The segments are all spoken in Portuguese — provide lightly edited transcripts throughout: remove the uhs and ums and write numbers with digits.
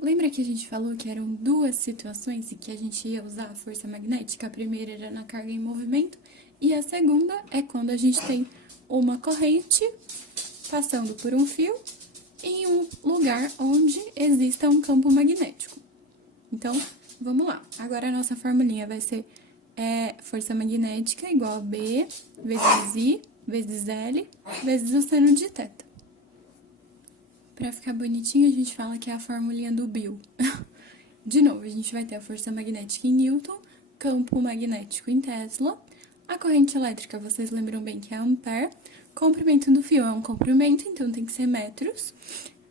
Lembra que a gente falou que eram duas situações e que a gente ia usar a força magnética? A primeira era na carga em movimento e a segunda é quando a gente tem uma corrente passando por um fio em um lugar onde exista um campo magnético. Então, vamos lá. Agora a nossa formulinha vai ser força magnética igual a B vezes I vezes L vezes o seno de θ. Pra ficar bonitinho, a gente fala que é a formulinha do Bill. De novo, a gente vai ter a força magnética em Newton, campo magnético em Tesla, a corrente elétrica, vocês lembram bem que é ampere, comprimento do fio é um comprimento, então tem que ser metros,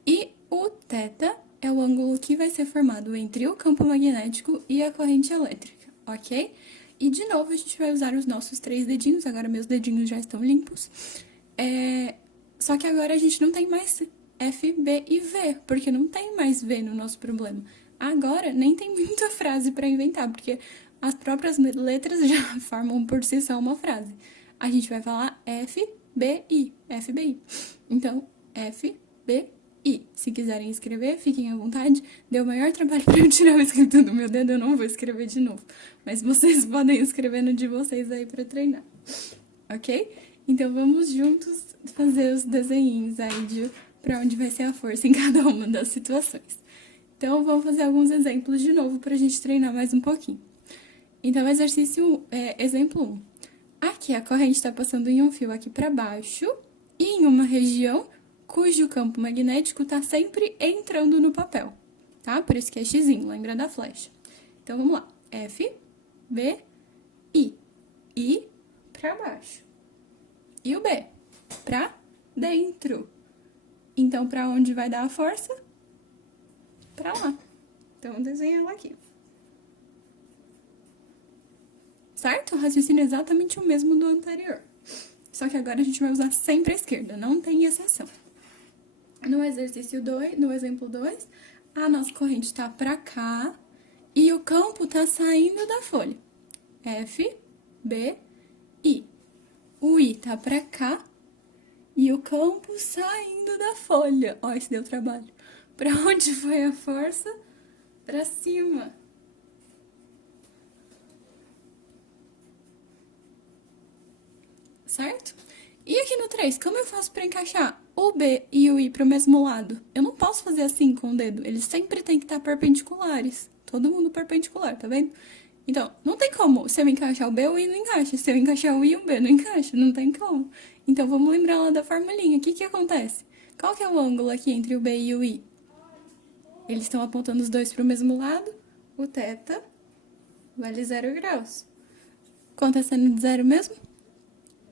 e o θ é o ângulo que vai ser formado entre o campo magnético e a corrente elétrica, ok? E de novo, a gente vai usar os nossos 3 dedinhos, agora meus dedinhos já estão limpos, só que agora a gente não tem mais F, B e V, porque não tem mais V no nosso problema. Agora, nem tem muita frase para inventar, porque as próprias letras já formam por si só uma frase. A gente vai falar F, B, I, F, B, I. Então, F, B, I. Se quiserem escrever, fiquem à vontade. Deu o maior trabalho para eu tirar o escrito do meu dedo, eu não vou escrever de novo. Mas vocês podem escrever no de vocês aí para treinar, ok? Então, vamos juntos fazer os desenhinhos aí de para onde vai ser a força em cada uma das situações. Então, vamos fazer alguns exemplos de novo para a gente treinar mais um pouquinho. Então, exemplo 1. Aqui a corrente está passando em um fio aqui para baixo e em uma região cujo campo magnético está sempre entrando no papel, tá? Por isso que é xizinho, lembra da flecha. Então, vamos lá. F, B, I. I para baixo. E o B para dentro. Então, para onde vai dar a força? Para lá. Então, desenha ela aqui. Certo? O raciocínio é exatamente o mesmo do anterior. Só que agora a gente vai usar sempre a esquerda, não tem exceção. No exercício 2, no exemplo 2, a nossa corrente está para cá e o campo está saindo da folha. F, B, I. O I está para cá e o campo saindo da folha. Ó, isso deu trabalho. Para onde foi a força? Para cima. Certo? E aqui no 3, como eu faço para encaixar o B e o I para o mesmo lado? Eu não posso fazer assim com o dedo, eles sempre têm que estar perpendiculares. Todo mundo perpendicular, tá vendo? Então, não tem como. Se eu encaixar o B, o I não encaixa. Se eu encaixar o I, o B não encaixa. Não tem como. Então, vamos lembrar lá da formulinha. O que que acontece? Qual que é o ângulo aqui entre o B e o I? Eles estão apontando os dois para o mesmo lado. O θ vale 0 graus. Quanto é seno de zero mesmo?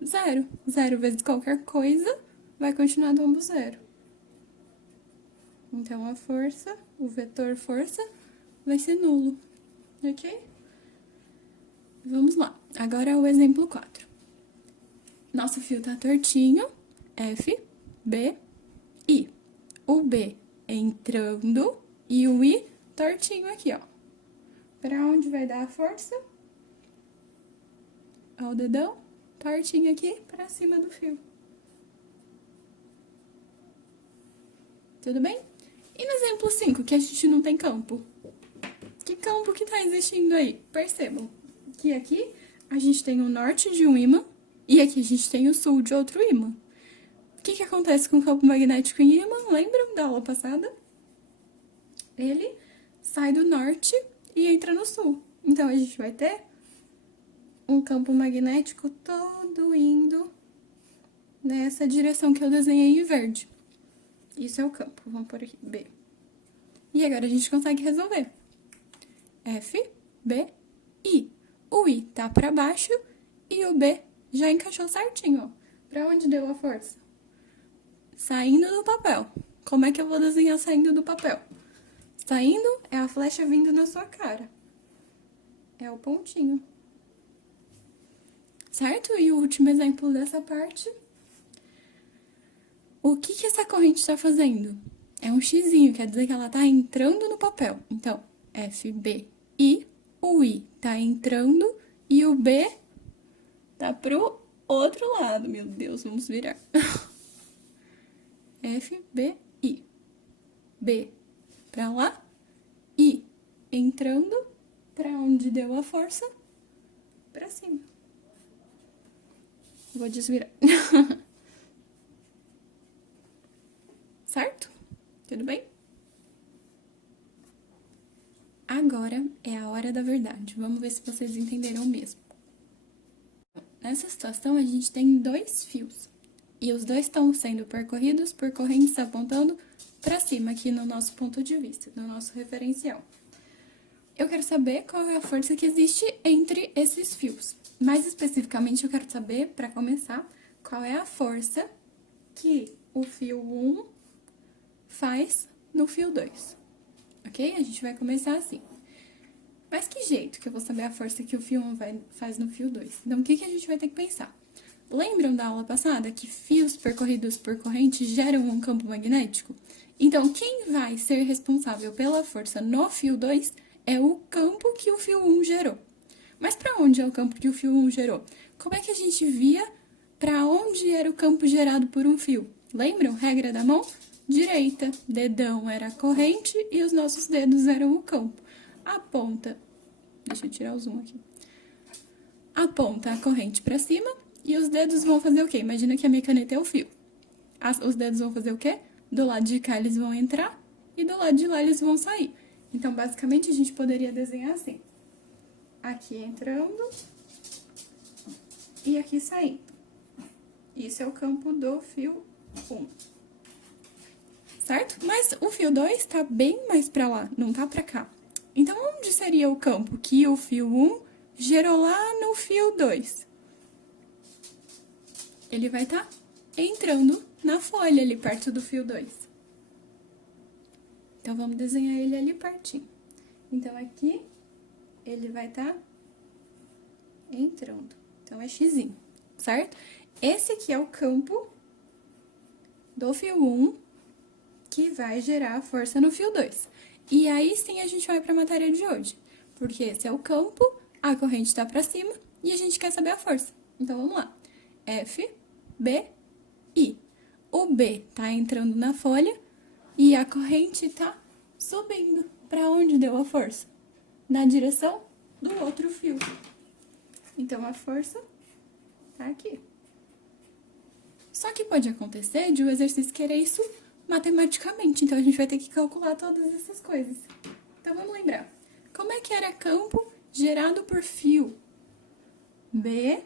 Zero. Zero vezes qualquer coisa vai continuar dando zero. Então, a força, o vetor força, vai ser nulo. Ok? Vamos lá. Agora é o exemplo 4. Nosso fio tá tortinho. F, B, I. O B entrando e o I tortinho aqui, ó. Pra onde vai dar a força? Ó o dedão, tortinho aqui pra cima do fio. Tudo bem? E no exemplo 5, que a gente não tem campo? Que campo que tá existindo aí? Percebam que aqui a gente tem o norte de um ímã e aqui a gente tem o sul de outro ímã. O que acontece com o campo magnético em ímã? Lembram da aula passada? Ele sai do norte e entra no sul. Então, a gente vai ter um campo magnético todo indo nessa direção que eu desenhei em verde. Isso é o campo. Vamos por aqui, B. E agora a gente consegue resolver. F, B, I. O I tá pra baixo e o B já encaixou certinho, ó. Pra onde deu a força? Saindo do papel. Como é que eu vou desenhar saindo do papel? Saindo é a flecha vindo na sua cara. É o pontinho. Certo? E o último exemplo dessa parte. O que essa corrente está fazendo? É um xizinho, quer dizer que ela está entrando no papel. Então, F, B, I. O I tá entrando e o B tá pro outro lado. Meu Deus, vamos virar. F, B, I. B pra lá entrando para onde deu a força, para cima. Vou desvirar. Certo? Tudo bem? Agora é a hora da verdade. Vamos ver se vocês entenderam mesmo. Nessa situação, a gente tem dois fios. E os dois estão sendo percorridos por correntes apontando para cima, aqui no nosso ponto de vista, no nosso referencial. Eu quero saber qual é a força que existe entre esses fios. Mais especificamente, eu quero saber, para começar, qual é a força que o fio 1 faz no fio 2. Ok? A gente vai começar assim. Mas que jeito que eu vou saber a força que o fio 1 faz no fio 2? Então, o que a gente vai ter que pensar? Lembram da aula passada que fios percorridos por corrente geram um campo magnético? Então, quem vai ser responsável pela força no fio 2 é o campo que o fio 1 gerou. Mas para onde é o campo que o fio 1 gerou? Como é que a gente via para onde era o campo gerado por um fio? Lembram? Regra da mão direita. Dedão era a corrente e os nossos dedos eram o campo. A ponta, deixa eu tirar o zoom aqui. Aponta a corrente para cima e os dedos vão fazer o quê? Imagina que a minha caneta é o fio. Os dedos vão fazer o quê? Do lado de cá eles vão entrar e do lado de lá eles vão sair. Então, basicamente, a gente poderia desenhar assim. Aqui entrando e aqui saindo. Isso é o campo do fio 1. Certo? Mas o fio 2 tá bem mais pra lá, não tá pra cá. Então, onde seria o campo que o fio 1 gerou lá no fio 2? Ele vai estar entrando na folha ali perto do fio 2. Então, vamos desenhar ele ali pertinho. Então, aqui, ele vai estar entrando. Então, é xizinho, certo? Esse aqui é o campo do fio 1 que vai gerar a força no fio 2. E aí, sim, a gente vai para a matéria de hoje. Porque esse é o campo, a corrente está para cima e a gente quer saber a força. Então, vamos lá. F, B, I. O B tá entrando na folha e a corrente tá subindo. Para onde deu a força? Na direção do outro fio. Então, a força tá aqui. Só que pode acontecer de o exercício querer isso matematicamente, então a gente vai ter que calcular todas essas coisas. Então, vamos lembrar. Como é que era campo gerado por fio? B,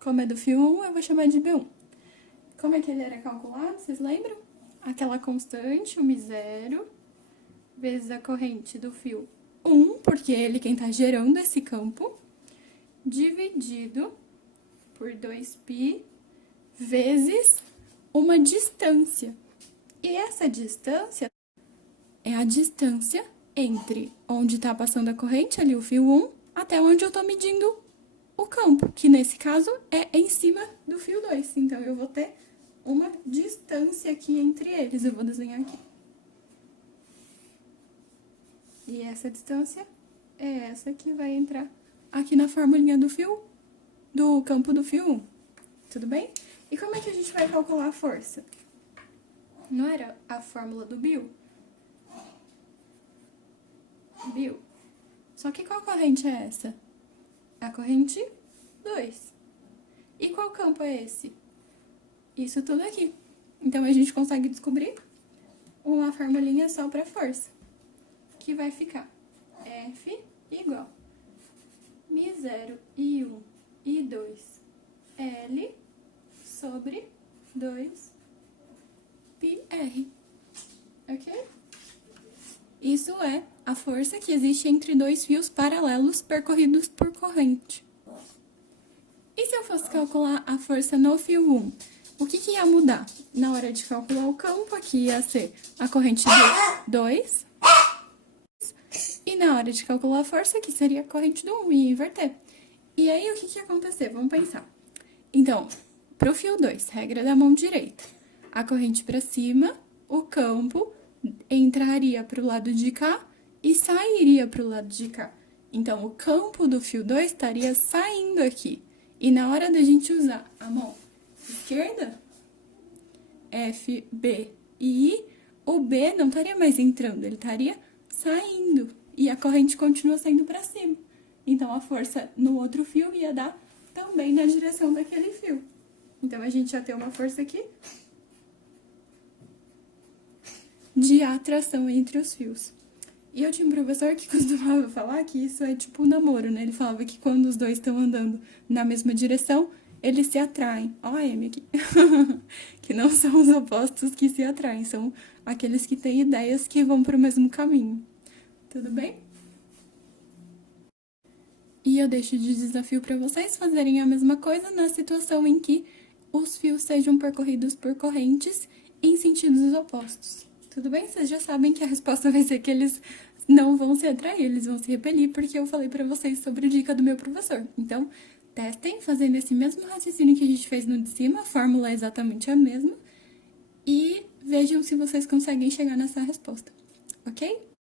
como é do fio 1, eu vou chamar de B1. Como é que ele era calculado, vocês lembram? Aquela constante, o μ0, vezes a corrente do fio 1, porque é ele quem tá gerando esse campo, dividido por 2π vezes uma distância. E essa distância é a distância entre onde está passando a corrente, ali o fio 1, até onde eu estou medindo o campo, que nesse caso é em cima do fio 2. Então, eu vou ter uma distância aqui entre eles. Eu vou desenhar aqui. E essa distância é essa que vai entrar aqui na formulinha do campo do fio 1. Tudo bem? E como é que a gente vai calcular a força? Não era a fórmula do Bill? Bill. Só que qual corrente é essa? A corrente 2. E qual campo é esse? Isso tudo aqui. Então, a gente consegue descobrir uma formulinha só para força, que vai ficar F igual μ0 I1 I2 L sobre 2πr, ok? Isso é a força que existe entre dois fios paralelos percorridos por corrente. E se eu fosse calcular a força no fio 1? O que ia mudar? Na hora de calcular o campo, aqui ia ser a corrente 2. E na hora de calcular a força, aqui seria a corrente do 1, ia inverter. E aí, o que ia acontecer? Vamos pensar. Então, pro fio 2, regra da mão direita. A corrente para cima, o campo entraria pro lado de cá e sairia pro lado de cá. Então, o campo do fio 2 estaria saindo aqui. E na hora da gente usar a mão esquerda, F, B e I, o B não estaria mais entrando, ele estaria saindo e a corrente continua saindo para cima. Então, a força no outro fio ia dar também na direção daquele fio. Então, a gente já tem uma força aqui de atração entre os fios. E eu tinha um professor que costumava falar que isso é tipo um namoro, né? Ele falava que quando os dois estão andando na mesma direção, eles se atraem. Ó a Amy aqui. Que não são os opostos que se atraem, são aqueles que têm ideias que vão para o mesmo caminho. Tudo bem? E eu deixo de desafio para vocês fazerem a mesma coisa na situação em que os fios sejam percorridos por correntes em sentidos opostos. Tudo bem? Vocês já sabem que a resposta vai ser que eles não vão se atrair, eles vão se repelir, porque eu falei para vocês sobre a dica do meu professor. Então, testem fazendo esse mesmo raciocínio que a gente fez no de cima, a fórmula é exatamente a mesma, e vejam se vocês conseguem chegar nessa resposta, ok?